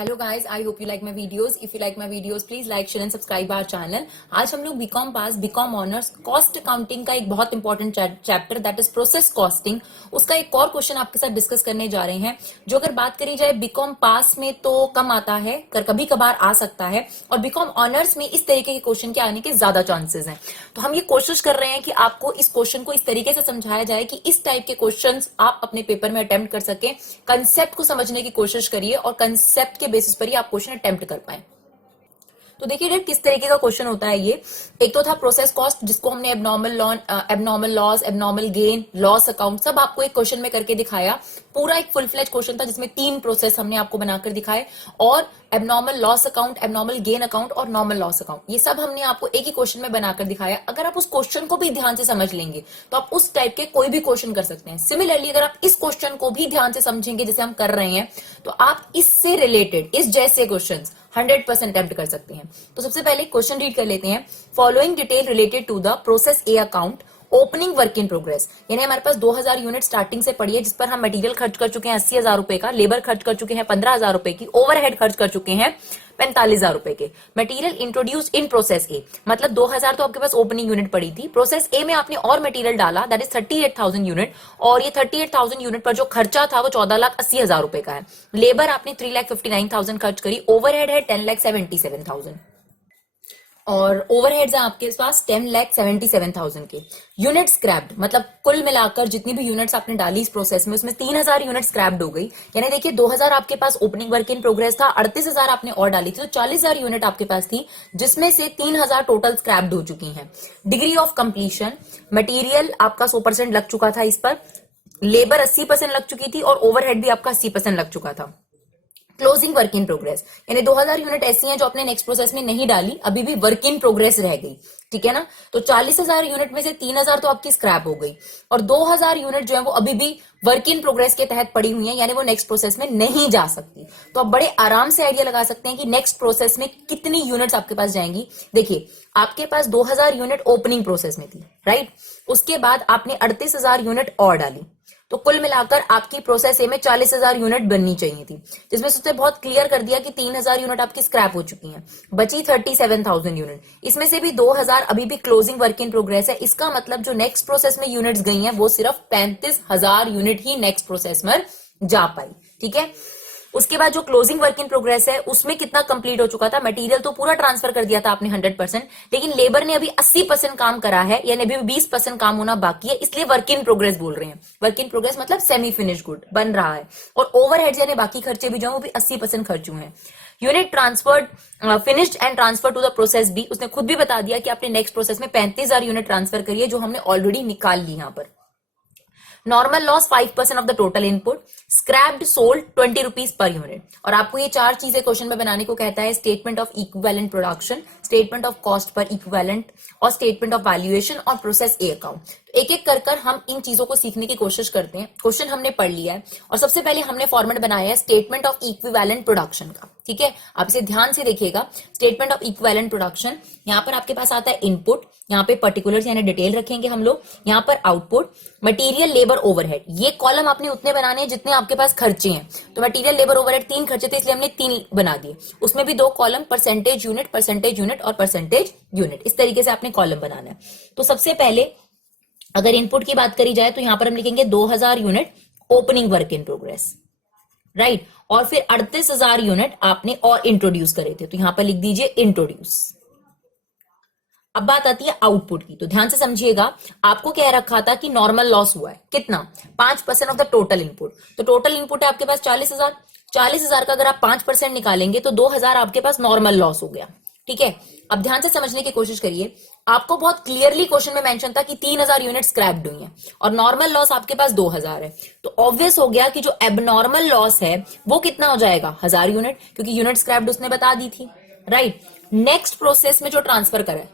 Hello guys, I hope you like my videos. If you like my videos please like share and subscribe our channel. आज हम लोग BCom pass BCom honours cost accounting का एक बहुत important chapter that is process costing, उसका एक और question आपके साथ डिस्कस करने जा रहे हैं। जो अगर बात करी जाए बीकॉम पास में तो कम आता है, कभी कभार आ सकता है, और बीकॉम ऑनर्स में इस तरीके के क्वेश्चन के आने के ज्यादा चांसेस हैं। तो हम ये कोशिश कर रहे हैं कि आपको इस क्वेश्चन को इस तरीके से समझाया जाए कि इस टाइप के क्वेश्चन आप अपने पेपर में अटेम्प्ट कर सके। कंसेप्ट को समझने की कोशिश करिए और कंसेप्ट के बेसिस पर ही आप क्वेश्चन अटेम्प्ट कर पाए। तो देखिए किस तरीके का क्वेश्चन होता है ये। एक तो था प्रोसेस कॉस्ट, जिसको हमने abnormal loss, abnormal gain, loss account सब आपको एक क्वेश्चन में करके दिखाया। पूरा एक फुल फ्लेज क्वेश्चन था जिसमें 3 प्रोसेस हमने आपको बनाकर दिखाए, और abnormal loss account, abnormal gain account और नॉर्मल लॉस अकाउंट, ये सब हमने आपको एक ही क्वेश्चन में बनाकर दिखाया। अगर आप उस क्वेश्चन को भी ध्यान से समझ लेंगे तो आप उस टाइप के कोई भी क्वेश्चन कर सकते हैं। सिमिलरली अगर आप इस क्वेश्चन को भी ध्यान से समझेंगे जैसे हम कर रहे हैं, तो आप इससे रिलेटेड इस जैसे क्वेश्चन 100% अटेम्प्ट कर सकते हैं। तो सबसे पहले क्वेश्चन रीड कर लेते हैं। Following detail related to the process A account opening work in progress, यानी हमारे पास 2000 यूनिट स्टार्टिंग से पड़ी है, जिस पर हम मटेरियल खर्च कर चुके हैं 80,000 रुपए का, लेबर खर्च कर चुके हैं 15,000 रुपए की, ओवरहेड खर्च कर चुके हैं 45,000 रुपए के। मटेरियल इंट्रोड्यूस इन प्रोसेस ए, मतलब 2000 तो आपके पास ओपनिंग यूनिट पड़ी थी, प्रोसेस ए में आपने और मटेरियल डाला, दैट इज 38,000 यूनिट, और ये 38,000 यूनिट पर जो खर्चा था वो 14,80,000 रुपए का है। लेबर आपने 3,59,000 खर्च करी, ओवरहेड है 10,77,000, और ओवरहेड्स हैं आपके पास 10,77,000 के। यूनिट स्क्रैप्ड, मतलब कुल मिलाकर जितनी भी यूनिट्स आपने डाली इस प्रोसेस में, उसमें 3,000 यूनिट स्क्रैप्ड हो गई। यानी देखिए 2,000 आपके पास ओपनिंग वर्क इन प्रोग्रेस था, 38,000 आपने और डाली थी, तो 40,000 यूनिट आपके पास थी, जिसमें से 3,000 टोटल स्क्रैप्ड हो चुकी हैं। डिग्री ऑफ कंप्लीशन, मटीरियल आपका 100% लग चुका था इस पर, लेबर 80% लग चुकी थी, और ओवरहेड भी आपका 80% लग चुका था। क्लोजिंग वर्क इन प्रोग्रेस, यानी 2000 यूनिट ऐसी हैं जो आपने नेक्स्ट प्रोसेस में नहीं डाली, अभी भी वर्क इन प्रोग्रेस रह गई, ठीक है ना। तो 40,000 यूनिट में से 3,000 तो आपकी स्क्रैप हो गई, और 2,000 यूनिट जो है वो अभी भी वर्क इन प्रोग्रेस के तहत पड़ी हुई है, यानी वो नेक्स्ट प्रोसेस में नहीं जा सकती। तो आप बड़े आराम से आइडिया लगा सकते हैं कि नेक्स्ट प्रोसेस में कितनी यूनिट्स आपके पास जाएंगी। देखिए आपके पास 2,000 यूनिट ओपनिंग प्रोसेस में थी, राइट। उसके बाद आपने 38,000 यूनिट और डाली, तो कुल मिलाकर आपकी प्रोसेस ए में 40,000 यूनिट बननी चाहिए थी, जिसमें से उसने बहुत क्लियर कर दिया कि 3,000 यूनिट आपकी स्क्रैप हो चुकी हैं, बची 37,000 यूनिट। इसमें से भी 2,000 अभी भी क्लोजिंग वर्क इन प्रोग्रेस है। इसका मतलब जो नेक्स्ट प्रोसेस में यूनिट्स गई हैं वो सिर्फ 35,000 यूनिट ही नेक्स्ट प्रोसेस में जा पाई, ठीक है। उसके बाद जो क्लोजिंग वर्क इन प्रोग्रेस है उसमें कितना कंप्लीट हो चुका था, मटेरियल तो पूरा ट्रांसफर कर दिया था आपने 100%, लेकिन लेबर ने अभी 80% काम करा है, यानी अभी 20% काम होना बाकी है, इसलिए वर्क इन प्रोग्रेस बोल रहे हैं। वर्क इन प्रोग्रेस मतलब सेमी फिनिश गुड बन रहा है, और ओवरहेड्स यानी बाकी खर्चे भी जो वो भी 80% खर्च हुए हैं। Unit transferred finished and transfer to the process B, उसने खुद भी बता दिया कि आपने नेक्स्ट प्रोसेस में 35,000 यूनिट ट्रांसफर करी है, जो हमने ऑलरेडी निकाल ली यहां पर। Normal loss 5% of the total input, scraped sold 20 rupees per unit. और आपको ये 4 चीजें क्वेश्चन में बनाने को कहता है: statement of equivalent production, statement of cost per equivalent, और स्टेटमेंट ऑफ वैल्यूएशन, और प्रोसेस ए अकाउंट। एक एक कर हम इन चीजों को सीखने की कोशिश करते हैं। क्वेश्चन हमने पढ़ लिया है, और सबसे पहले हमने फॉर्मेट बनाया है स्टेटमेंट ऑफ इक्विवेलेंट प्रोडक्शन का, ठीक है। आप इसे ध्यान से देखिएगा। स्टेटमेंट ऑफ इक्विवेलेंट प्रोडक्शन, यहाँ पर आपके पास आता है इनपुट, यहाँ पे पर्टिकुलर्स यानी डिटेल रखेंगे हम लोग, यहाँ पर आउटपुट, मटेरियल, लेबर, ओवरहेड। ये कॉलम आपने उतने बनाने हैं जितने आपके पास खर्चे हैं। तो मटेरियल, लेबर, ओवरहेड 3 खर्चे थे, इसलिए हमने 3 बना दिए। उसमें भी 2 कॉलम, परसेंटेज यूनिट और परसेंटेज यूनिट, इस तरीके से आपने कॉलम बनाना है। तो सबसे पहले अगर इनपुट की बात करी जाए तो यहां पर हम लिखेंगे 2,000 unit opening work in progress, right. और फिर 38,000 यूनिट आपने और इंट्रोड्यूस करे थे, तो यहां पर लिख दीजिए इंट्रोड्यूस। अब बात आती है आउटपुट की, तो ध्यान से समझिएगा। आपको कह रखा था कि नॉर्मल लॉस हुआ है कितना, 5% ऑफ द टोटल इनपुट। तो टोटल इनपुट है आपके पास 40,000, 40,000 का अगर आप 5% निकालेंगे तो 2,000 आपके पास नॉर्मल लॉस हो गया, ठीक है। अब ध्यान से समझने की कोशिश करिए। आपको बहुत क्लियरली क्वेश्चन में मेंशन था कि 3,000 यूनिट स्क्रैप्ड हुई हैं, और नॉर्मल लॉस आपके पास 2,000 है। तो ऑब्वियस हो गया कि जो एबनॉर्मल लॉस है वो कितना हो जाएगा, 1,000 यूनिट, क्योंकि यूनिट स्क्रैप्ड उसने बता दी थी, राइट। नेक्स्ट प्रोसेस में जो ट्रांसफर करे,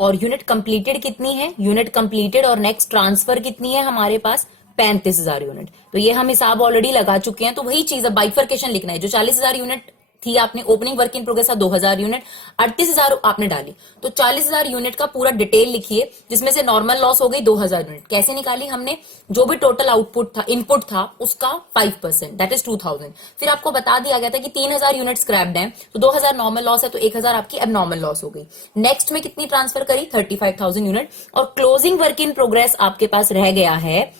और यूनिट कंप्लीटेड कितनी है, यूनिट कंप्लीटेड और नेक्स्ट ट्रांसफर कितनी है हमारे पास, 35,000 यूनिट। तो ये हम हिसाब ऑलरेडी लगा चुके हैं। तो वही चीज है, बाइफरकेशन लिखना है। जो 40,000 यूनिट थी आपने, ओपनिंग वर्क इन प्रोग्रेस था 2000 यूनिट, 38,000 आपने डाली, तो 40,000 यूनिट का पूरा डिटेल लिखिए, जिसमें से नॉर्मल लॉस हो गई 2000 यूनिट। कैसे निकाली हमने? जो भी टोटल आउटपुट था, इनपुट था, उसका 5%, दैट इज 2000। फिर आपको बता दिया गया था कि 3000 यूनिट स्क्रैप्ड है, तो 2000 नॉर्मल लॉस है, तो 1000 आपकी अब नॉर्मल लॉस हो गई। नेक्स्ट में कितनी ट्रांसफर करी? 35,000 यूनिट, और क्लोजिंग वर्क इन प्रोग्रेस आपके पास रह गया है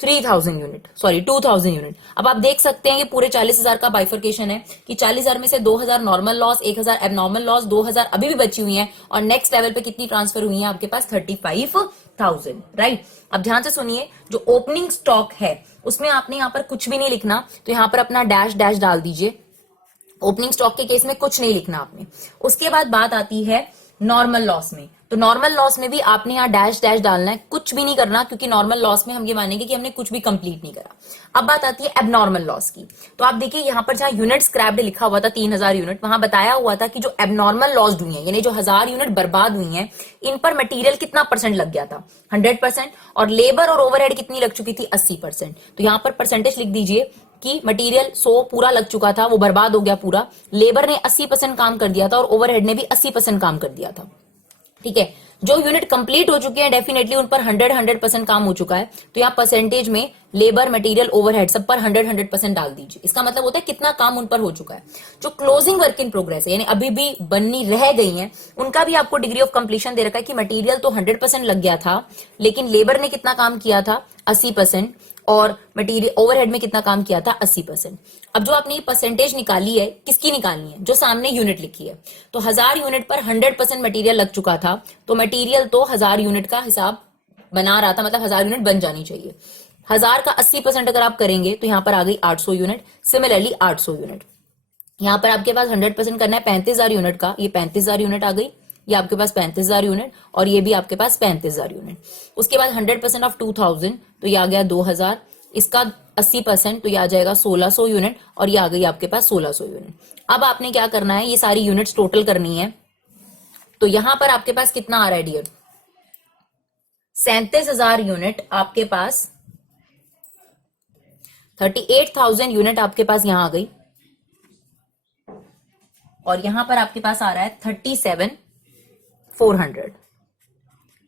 3000 यूनिट, सॉरी 2000 यूनिट। अब आप देख सकते हैं कि पूरे 40,000 का बाइफर्केशन है कि 40,000 में से 2000 नॉर्मल लॉस, 1000 एबनॉर्मल लॉस, 2000 अभी भी बची हुई है, और नेक्स्ट लेवल पे कितनी ट्रांसफर हुई है आपके पास? 35,000, राइट। अब ध्यान से सुनिए, जो ओपनिंग स्टॉक है उसमें आपने यहां पर कुछ भी नहीं लिखना, तो यहां पर अपना डैश डैश डाल दीजिए। ओपनिंग स्टॉक के केस में कुछ नहीं लिखना आपने। उसके बाद बात आती है नॉर्मल लॉस में, तो नॉर्मल लॉस में भी आपने यहाँ डैश डैश डालना है, कुछ भी नहीं करना, क्योंकि नॉर्मल लॉस में हम ये मानेंगे कि हमने कुछ भी कंप्लीट नहीं करा। अब बात आती है एबनॉर्मल लॉस की, तो आप देखिए यहाँ पर जहां यूनिट स्क्रैप्ड लिखा हुआ था 3000 यूनिट, वहां बताया हुआ था कि जो एबनॉर्मल लॉस हुई है, यानी जो 1000 यूनिट बर्बाद हुई है, इन पर मटेरियल कितना परसेंट लग गया था? 100%, और लेबर और ओवरहेड कितनी लग चुकी थी? 80%। तो यहाँ पर परसेंटेज लिख दीजिए कि मटेरियल 100 पूरा लग चुका था, वो बर्बाद हो गया पूरा, लेबर ने 80% काम कर दिया था, और ओवरहेड ने भी 80% काम कर दिया था। ठीक है, जो यूनिट कंप्लीट हो चुके हैं डेफिनेटली उन पर 100% काम हो चुका है, तो यहाँ परसेंटेज में लेबर, मटेरियल, ओवरहेड सब पर 100% डाल दीजिए। इसका मतलब होता है कितना काम उन पर हो चुका है। जो क्लोजिंग वर्क इन प्रोग्रेस है, यानी अभी भी बननी रह गई है, उनका भी आपको डिग्री ऑफ कंप्लीशन दे रखा है कि मटेरियल तो 100% लग गया था, लेकिन लेबर ने कितना काम किया था? 80%, और मटेरियल ओवरहेड में कितना काम किया था? 80%। अब जो आपने ये परसेंटेज निकाली है, किसकी निकालनी है? जो सामने यूनिट लिखी है। तो 1000 यूनिट पर 100% मटेरियल लग चुका था, तो मटेरियल तो 1000 यूनिट का हिसाब बना रहा था, मतलब 1000 यूनिट बन जानी चाहिए। 1000 का 80% अगर आप करेंगे तो यहां पर आ गई 800 यूनिट। सिमिलरली 800 यूनिट, यहां पर आपके पास 100% करना है 35,000 यूनिट का, ये 35,000 यूनिट आ गई, ये आपके पास 35,000 यूनिट, और ये भी आपके पास 35,000 यूनिट। उसके बाद 100% ऑफ 2000, तो ये आ गया 2000, इसका 80%, तो ये आ जाएगा 1600 यूनिट, और ये आ गई आपके पास 1600 यूनिट। अब आपने क्या करना है? ये सारी यूनिट्स टोटल करनी है, तो यहां पर आपके पास कितना आ रहा है डियर? 37,000 यूनिट आपके पास, 38,000 यूनिट आपके पास यहां आ गई, और यहां पर आपके पास आ रहा है 37,400।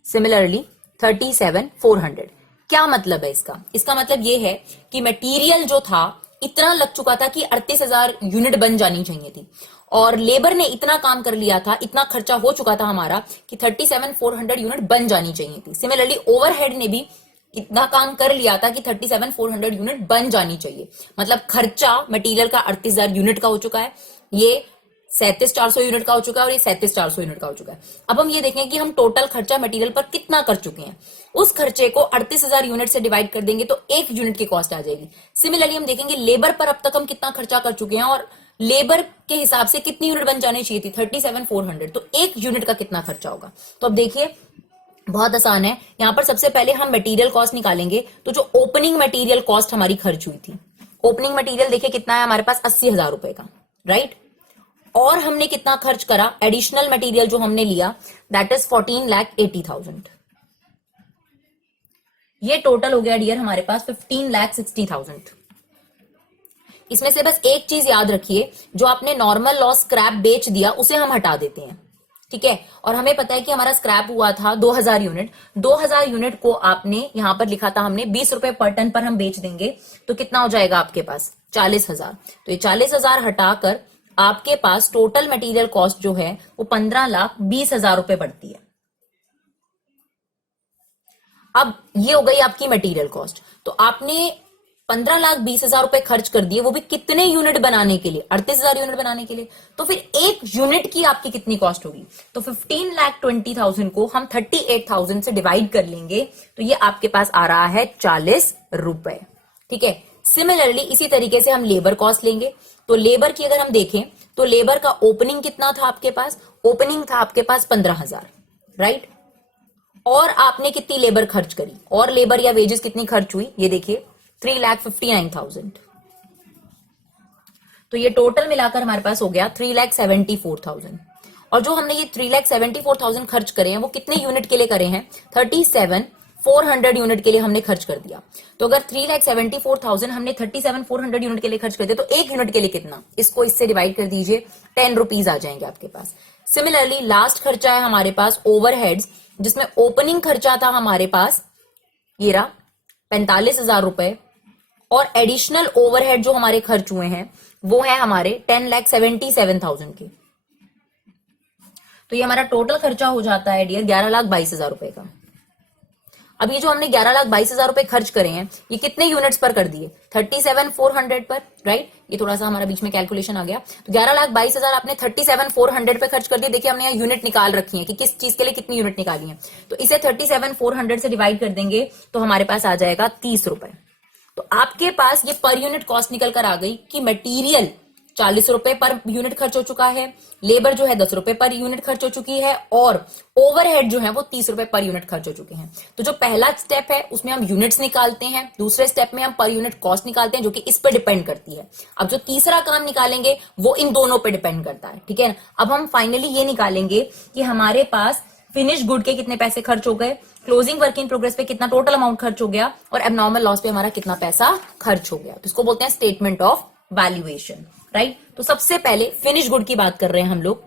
सिमिलरली 37,400। क्या मतलब है इसका? इसका मतलब ये है कि मटेरियल जो था इतना लग चुका था कि 38,000 यूनिट बन जानी चाहिए थी, और लेबर ने इतना काम कर लिया था, इतना खर्चा हो चुका था हमारा कि 37,400 यूनिट बन जानी चाहिए थी। सिमिलरली ओवरहेड ने भी इतना काम कर लिया था कि 37,400 यूनिट बन जानी चाहिए। मतलब खर्चा मटेरियल का 38,000 यूनिट का हो चुका है, ये 37,400 यूनिट का हो चुका है, और ये 37,400 यूनिट का हो चुका है। अब हम ये देखें कि हम टोटल खर्चा मटेरियल पर कितना कर चुके हैं। उस खर्चे को 38,000 यूनिट से डिवाइड कर देंगे तो एक यूनिट की कॉस्ट आ जाएगी। सिमिलरली हम देखेंगे लेबर पर अब तक हम कितना खर्चा कर चुके हैं, और लेबर के हिसाब से कितनी यूनिट बन जानी चाहिए थी? 37,400, तो एक यूनिट का कितना खर्चा होगा? तो अब देखिए बहुत आसान है, यहां पर सबसे पहले हम मटेरियल कॉस्ट निकालेंगे। तो जो ओपनिंग मटेरियल कॉस्ट हमारी खर्च हुई थी, ओपनिंग मटेरियल देखिए कितना है हमारे पास? 80,000 रुपए का, राइट। और हमने कितना खर्च करा? एडिशनल मटेरियल जो हमने लिया, दैट इज 14,80,000। ये टोटल हो गया डियर हमारे पास 15,60,000। इसमें से बस एक चीज याद रखिए, जो आपने नॉर्मल लॉस स्क्रैप बेच दिया उसे हम हटा देते हैं, ठीक है। और हमें पता है कि हमारा स्क्रैप हुआ था 2000 यूनिट। 2000 यूनिट को आपने यहां पर लिखा था हमने 20 रुपए पर टन पर हम बेच देंगे, तो कितना हो जाएगा आपके पास? 40,000। तो ये 40,000 हटाकर आपके पास टोटल मटेरियल कॉस्ट जो है वो 15,20,000 रुपए बढ़ती है। अब ये हो गई आपकी मटेरियल कॉस्ट। तो आपने 15,20,000 रुपए खर्च कर दिए, वो भी कितने यूनिट बनाने के लिए? 38,000 यूनिट बनाने के लिए। तो फिर एक यूनिट की आपकी कितनी कॉस्ट होगी? तो 15,20,000 को हम 38,000 से डिवाइड कर लेंगे, तो ये आपके पास आ रहा है 40 रुपए, ठीक है। सिमिलरली इसी तरीके से हम लेबर कॉस्ट लेंगे। तो लेबर की अगर हम देखें तो लेबर का ओपनिंग कितना था आपके पास? ओपनिंग था आपके पास 15,000, राइट। और आपने कितनी लेबर खर्च करी, और लेबर या वेजेस कितनी खर्च हुई? ये देखिए 3,59,000। तो ये टोटल मिलाकर हमारे पास हो गया 3,74,000। और जो हमने ये 3,74,000 खर्च करे हैं वो कितने यूनिट के लिए करे हैं? 400 यूनिट के लिए हमने खर्च कर दिया। तो अगर 3,74,000 हमने 37,400 यूनिट के लिए खर्च कर दिया, तो एक यूनिट के लिए कितना, इसको इससे डिवाइड कर दीजिए, 10 रुपीज आ जाएंगे आपके पास। सिमिलरली लास्ट खर्चा है हमारे पास ओवरहेड्स, जिसमें ओपनिंग खर्चा था हमारे पास ये रहा 45,000 रुपए, और एडिशनल ओवरहेड जो हमारे खर्च हुए हैं वो है हमारे 10,77,000 के। तो ये हमारा टोटल खर्चा हो जाता है डियर 11,22,000 रुपए का। अब ये जो हमने 11,22,000 रुपए खर्च करे हैं, ये कितने यूनिट्स पर कर दिए, 37,400 पर, राइट। ये थोड़ा सा हमारा बीच में कैलकुलेशन आ गया। तो 11,22,000 आपने 37,400 पे खर्च कर दिया। देखिए हमने यहाँ यूनिट निकाल रखी है कि किस चीज के लिए कितनी यूनिट निकाली है। तो इसे 37,400 से डिवाइड कर देंगे तो हमारे पास आ जाएगा 30 रुपए। तो आपके पास ये पर यूनिट कॉस्ट निकल कर आ गई कि मटेरियल 40 रुपए पर यूनिट खर्च हो चुका है, लेबर जो है 10 रुपए पर यूनिट खर्च हो चुकी है, और ओवरहेड जो है वो 30 रुपए पर यूनिट खर्च हो चुके हैं। तो जो पहला स्टेप है उसमें हम यूनिट्स निकालते हैं, दूसरे स्टेप में हम पर यूनिट कॉस्ट निकालते हैं, जो कि इस पर डिपेंड करती है। अब जो तीसरा काम निकालेंगे वो इन दोनों पर डिपेंड करता है, ठीक है। अब हम फाइनली ये निकालेंगे कि हमारे पास फिनिश गुड के कितने पैसे खर्च हो गए, क्लोजिंग वर्क इन प्रोग्रेस पे कितना टोटल अमाउंट खर्च हो गया, और एबनॉर्मल लॉस पे हमारा कितना पैसा खर्च हो गया। तो इसको बोलते हैं स्टेटमेंट ऑफ वैल्यूएशन, राइट। तो सबसे पहले फिनिश गुड की बात कर रहे हैं हम लोग।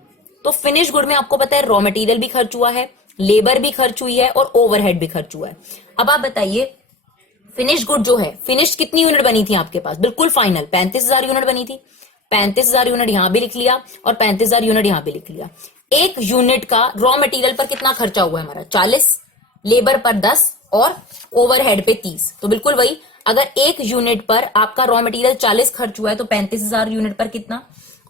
तो फिनिश गुड में आपको पता है रॉ मटेरियल भी खर्च हुआ है, लेबर भी खर्च हुई है, और ओवरहेड भी खर्च हुआ है। अब आप बताइए फिनिश गुड जो है, फिनिश कितनी यूनिट बनी थी आपके पास, बिल्कुल फाइनल 35,000 यूनिट बनी थी। 35,000 यूनिट यहां भी लिख लिया और 35,000 यूनिट यहां भी लिख लिया। एक यूनिट का रॉ मटेरियल पर कितना खर्चा हुआ है हमारा, 40, लेबर पर 10 और ओवरहेड पे 30। तो बिल्कुल वही, अगर एक यूनिट पर आपका रॉ मटेरियल 40 खर्च हुआ है तो 35,000 यूनिट पर कितना,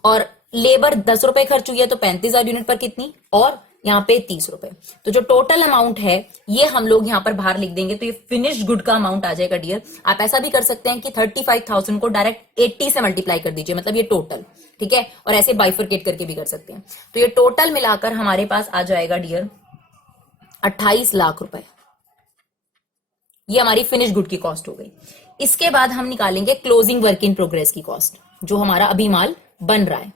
और लेबर 10 रुपए खर्च हुई है तो 35,000 यूनिट पर कितनी, और यहाँ पे 30 रुपए। तो जो टोटल अमाउंट है ये हम लोग यहाँ पर बाहर लिख देंगे, तो ये फिनिश गुड का अमाउंट आ जाएगा डियर। आप ऐसा भी कर सकते हैं कि 35,000 को डायरेक्ट 80 से मल्टीप्लाई कर दीजिए, मतलब ये टोटल, ठीक है, और ऐसे बाइफरकेट करके भी कर सकते हैं। तो ये टोटल मिलाकर हमारे पास आ जाएगा डियर 28 लाख रुपए। ये हमारी फिनिश गुड की कॉस्ट हो गई। इसके बाद हम निकालेंगे क्लोजिंग वर्क इन प्रोग्रेस की कॉस्ट, जो हमारा अभी माल बन रहा है,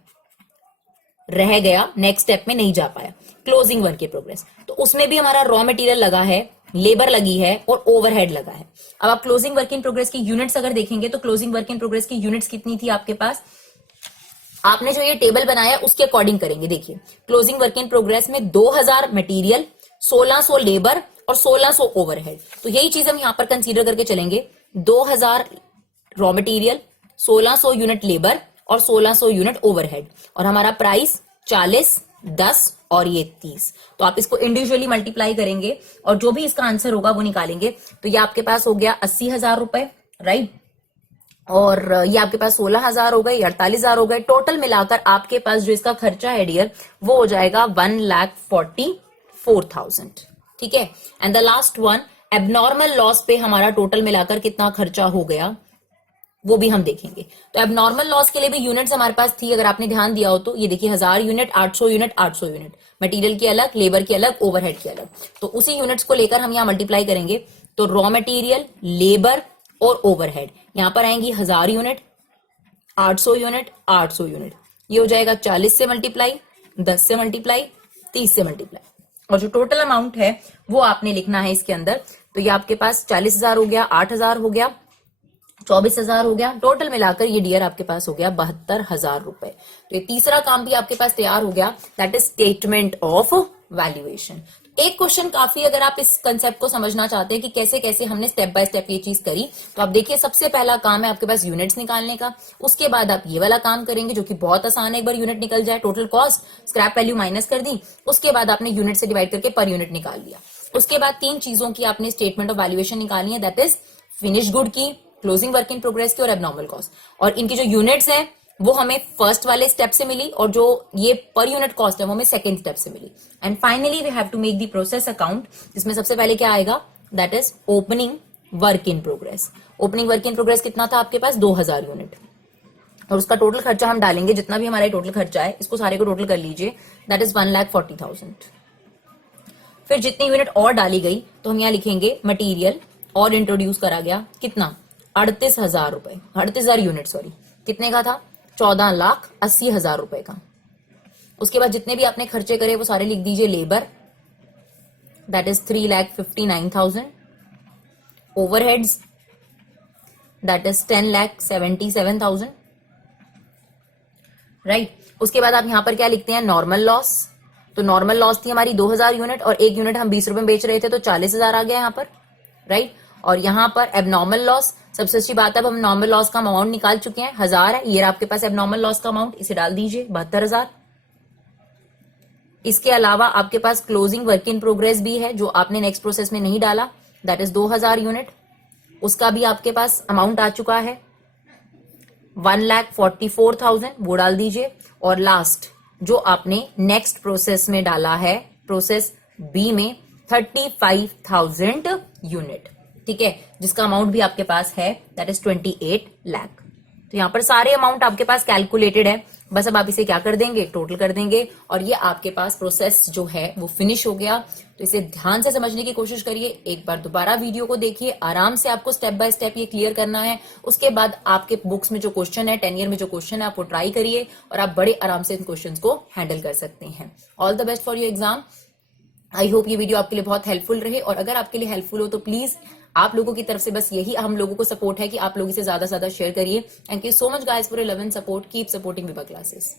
रह गया, नेक्स्ट स्टेप में नहीं जा पाया, क्लोजिंग वर्क इन प्रोग्रेस। तो उसमें भी हमारा रॉ मटेरियल लगा है, लेबर लगी है, और ओवरहेड लगा है। अब आप क्लोजिंग वर्क इन प्रोग्रेस की यूनिट्स अगर देखेंगे तो क्लोजिंग वर्क इन प्रोग्रेस की यूनिट्स कितनी थी आपके पास, आपने जो ये टेबल बनाया उसके अकॉर्डिंग करेंगे। देखिए क्लोजिंग वर्क इन प्रोग्रेस में 2000 मटेरियल, 1600 लेबर और 1600 ओवरहेड। तो यही चीज हम यहां पर कंसीडर करके चलेंगे, 2000 रॉ मटेरियल, 1600 यूनिट लेबर और 1600 यूनिट ओवरहेड, और हमारा प्राइस 40, 10 और ये 30। तो आप इसको इंडिविजुअली मल्टीप्लाई करेंगे और जो भी इसका आंसर होगा वो निकालेंगे। तो ये आपके पास हो गया 80,000 रुपए, राइट, और ये आपके पास 16,000 हो गए, 48,000 हो गए। टोटल मिलाकर आपके पास जो इसका खर्चा है डियर वो हो जाएगा 1,44,000, ठीक है। And the last one, abnormal loss पे हमारा टोटल मिलाकर कितना खर्चा हो गया वो भी हम देखेंगे। तो एबनॉर्मल लॉस के लिए भी यूनिट्स हमारे पास थी, अगर आपने ध्यान दिया हो तो। ये देखिए 1000 यूनिट, 800 यूनिट, 800 यूनिट, मटेरियल की अलग, लेबर की अलग, ओवरहेड की अलग। तो उसी यूनिट्स को लेकर हम यहाँ मल्टीप्लाई करेंगे। तो रॉ मटेरियल, लेबर और ओवरहेड यहां पर आएंगी 1000 यूनिट, 800 यूनिट, 800 यूनिट, ये हो जाएगा 40 से मल्टीप्लाई, 10 से मल्टीप्लाई, 30 से मल्टीप्लाई, और जो टोटल अमाउंट है वो आपने लिखना है इसके अंदर। तो ये आपके पास 40,000 हो गया, 8,000 हो गया, 24,000 हो गया। टोटल मिलाकर ये डियर आपके पास हो गया 72,000 रुपए। तो ये तीसरा काम भी आपके पास तैयार हो गया, that is statement of valuation. एक क्वेश्चन काफी, अगर आप इस कंसेप्ट को समझना चाहते हैं कि कैसे कैसे हमने स्टेप बाय स्टेप ये चीज करी, तो आप देखिए सबसे पहला काम है आपके पास यूनिट्स निकालने का। उसके बाद आप ये वाला काम करेंगे जो कि बहुत आसान है, एक बार यूनिट निकल जाए, total cost, scrap value minus कर दी, उसके बाद आपने यूनिट से डिवाइड करके पर यूनिट निकाल लिया। उसके बाद 3 चीजों की आपने स्टेटमेंट ऑफ वैल्यूएशन निकालनी है, दैट इज फिनिश गुड की, क्लोजिंग वर्क इन प्रोग्रेस की और एबनॉर्मल कॉस्ट। और इनकी जो यूनिट्स है वो हमें फर्स्ट वाले स्टेप से मिली, और जो ये पर यूनिट कॉस्ट है वो हमें सेकंड स्टेप से मिली। And finally we have to make the process account, जिसमें सबसे पहले क्या आएगा, that is opening work in progress. Opening work in progress कितना था आपके पास, 2000 यूनिट, और उसका टोटल खर्चा हम डालेंगे, जितना भी हमारा टोटल खर्चा है इसको सारे को टोटल कर लीजिए, दैट इज 1,40,000। फिर जितनी यूनिट और डाली गई तो हम यहाँ लिखेंगे मटीरियल और इंट्रोड्यूस करा गया, कितना, 38,000 रुपए, 38,000 यूनिट, सॉरी, कितने का था, 14,80,000 रुपए का। उसके बाद जितने भी आपने खर्चे करे वो सारे लिख दीजिए। Labour that is 3,59,000, overheads that is 10,77,000, right. उसके बाद आप यहां पर क्या लिखते हैं, नॉर्मल लॉस। तो नॉर्मल लॉस थी हमारी 2000 यूनिट और एक यूनिट हम 20 रुपए में बेच रहे थे, तो 40,000 आ गया यहाँ पर, राइट। और यहाँ पर एबनॉर्मल लॉस, सबसे अच्छी बात है अब हम नॉर्मल लॉस का अमाउंट निकाल चुके हैं, 1000 है, ये आपके पास एबनॉर्मल लॉस का अमाउंट, इसे डाल दीजिए 72,000। इसके अलावा आपके पास क्लोजिंग वर्क इन प्रोग्रेस भी है जो आपने नेक्स्ट प्रोसेस में नहीं डाला, दैट इज 2000 यूनिट, उसका भी आपके पास अमाउंट आ चुका है 1,44,000, वो डाल दीजिए। और लास्ट जो आपने नेक्स्ट प्रोसेस में डाला है, प्रोसेस बी में 35,000 यूनिट, ठीक है, जिसका अमाउंट भी आपके पास है दैट इज 28 लाख। तो यहां पर सारे अमाउंट आपके पास कैलकुलेटेड है, बस अब आप इसे क्या कर देंगे, टोटल कर देंगे, और ये आपके पास प्रोसेस जो है वो फिनिश हो गया। तो इसे ध्यान से समझने की कोशिश करिए, एक बार दोबारा वीडियो को देखिए, आराम से आपको स्टेप बाय स्टेप ये क्लियर करना है। उसके बाद आपके बुक्स में जो क्वेश्चन है, 10 ईयर में जो क्वेश्चन है, आप वो ट्राई करिए और आप बड़े आराम से इन क्वेश्चन को हैंडल कर सकते हैं। All the best for your exam. I hope ये वीडियो आपके लिए बहुत हेल्पफुल रहे, और अगर आपके लिए हेल्पफुल हो तो प्लीज आप लोगों की तरफ से बस यही हम लोगों को सपोर्ट है कि आप लोग इसे ज्यादा से ज्यादा शेयर करिए। Thank you so much guys for 11 support, keep supporting Vibha classes.